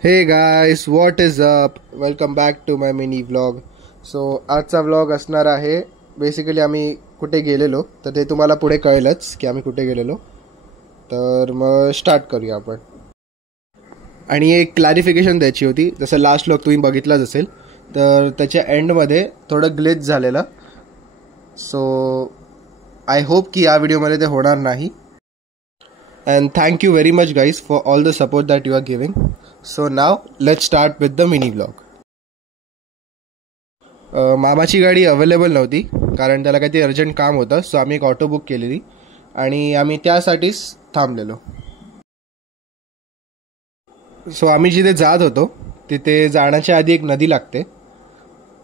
Hey guys, what is up. Welcome back to my mini vlog. So आजचा vlog असणार आहे बेसिकली आम्ही कुठे गेलेलो, तर ते तुम्हाला पुढे कळेलच की आम्ही कुठे गेलेलो. तर मग स्टार्ट करूया आपण. आणि एक क्लॅरिफिकेशन द्यायची होती. जसं लास्ट व्लॉग तुम्ही बघितलाच असेल, तर त्याच्या एंडमध्ये थोडं ग्लिच झालेलं. सो आय होप की या व्हिडिओमध्ये ते होणार नाही. And thank you very much guys for all the support that you are giving. So now let's start with the mini vlog. मामाची गाडी अवेलेबल नव्हती कारण त्याला काहीतरी अर्जंट काम होतं. सो आम्ही एक ऑटो बुक केलेली आणि आम्ही त्यासाठीच थांबलेलो. सो आम्ही जिथे जात होतो तिथे जाण्याच्या आधी एक नदी लागते.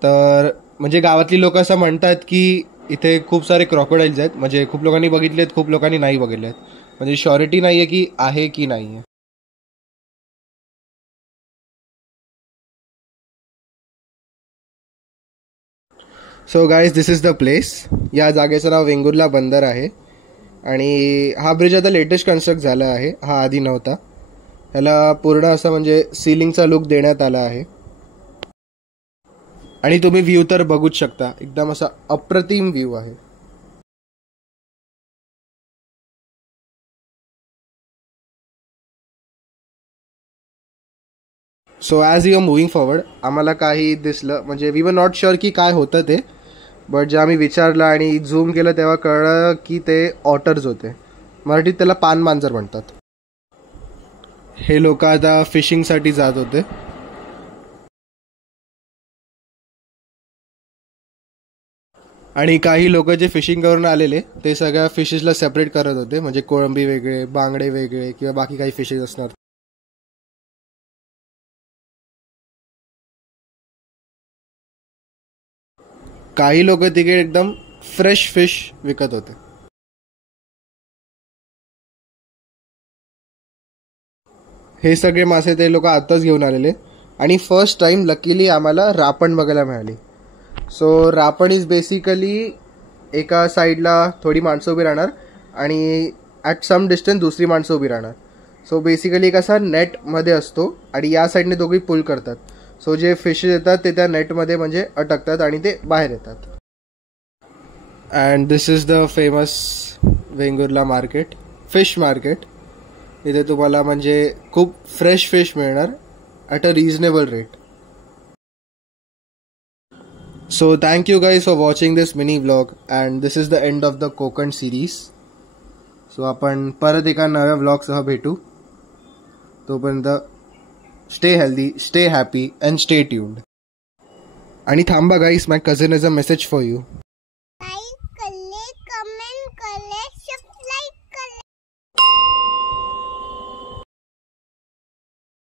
तर म्हणजे गावातली लोक असं म्हणतात की इथे खूप सारे क्रॉकोडाईल्स आहेत. म्हणजे खूप लोकांनी बघितलेत, खूप लोकांनी नाही बघितलेत. म्हणजे श्युरिटी नाही आहे की आहे की नाही आहे. So guys, this is the place. या जागेचं नाव वेंगुर्ला बंदर आहे. आणि हा ब्रिज आता लेटेस्ट कन्स्ट्रक्ट झाला आहे, हा आधी नव्हता. ह्याला पूर्ण असं म्हणजे सिलिंगचा लुक देण्यात आला आहे. आणि तुम्ही व्ह्यू तर बघूच शकता, एकदम असा अप्रतिम व्ह्यू आहे. So as you are moving forward आम्हाला काही दिसलं, म्हणजे वी वर नॉट शुअर की काय होतं ते. बट जे आम्ही विचारलं आणि झूम केलं तेव्हा कळलं की ते ऑटर्स होते. मराठीत त्याला पान मांजर म्हणतात. हे लोक आता फिशिंगसाठी जात होते. आणि काही लोक जे फिशिंग करून आलेले ते सगळ्या फिशेसला सेपरेट करत होते. म्हणजे कोळंबी वेगळे, बांगडे वेगळे किंवा बाकी काही फिशेस असणार. काही लोक तिकडे एकदम फ्रेश फिश विकत होते. हे सगळे मासे ते लोक आत्ताच घेऊन आलेले. आणि फर्स्ट टाइम लकीली आम्हाला रापण बघायला मिळाली. सो रापण इज बेसिकली एका साईडला थोडी माणसं उभी राहणार आणि ॲट सम डिस्टन्स दुसरी माणसं उभी राहणार. सो बेसिकली एक असा नेटमध्ये असतो आणि या साईडने दोघी पुल करतात. सो जे फिशेस येतात ते त्या नेटमध्ये म्हणजे अटकतात आणि ते बाहेर येतात. And this is the famous Vengurla market, fish market. इथे तुम्हाला म्हणजे खूप फ्रेश फिश मिळणार at a reasonable rate. So thank you guys for watching this mini vlog. And this is the end of the Konkan series. So आपण परत एका नव्या व्लॉगसह भेटू. तोपर्यंत stay healthy, stay happy and stay tuned. आणि थांबा guys, my cousin is a message for you.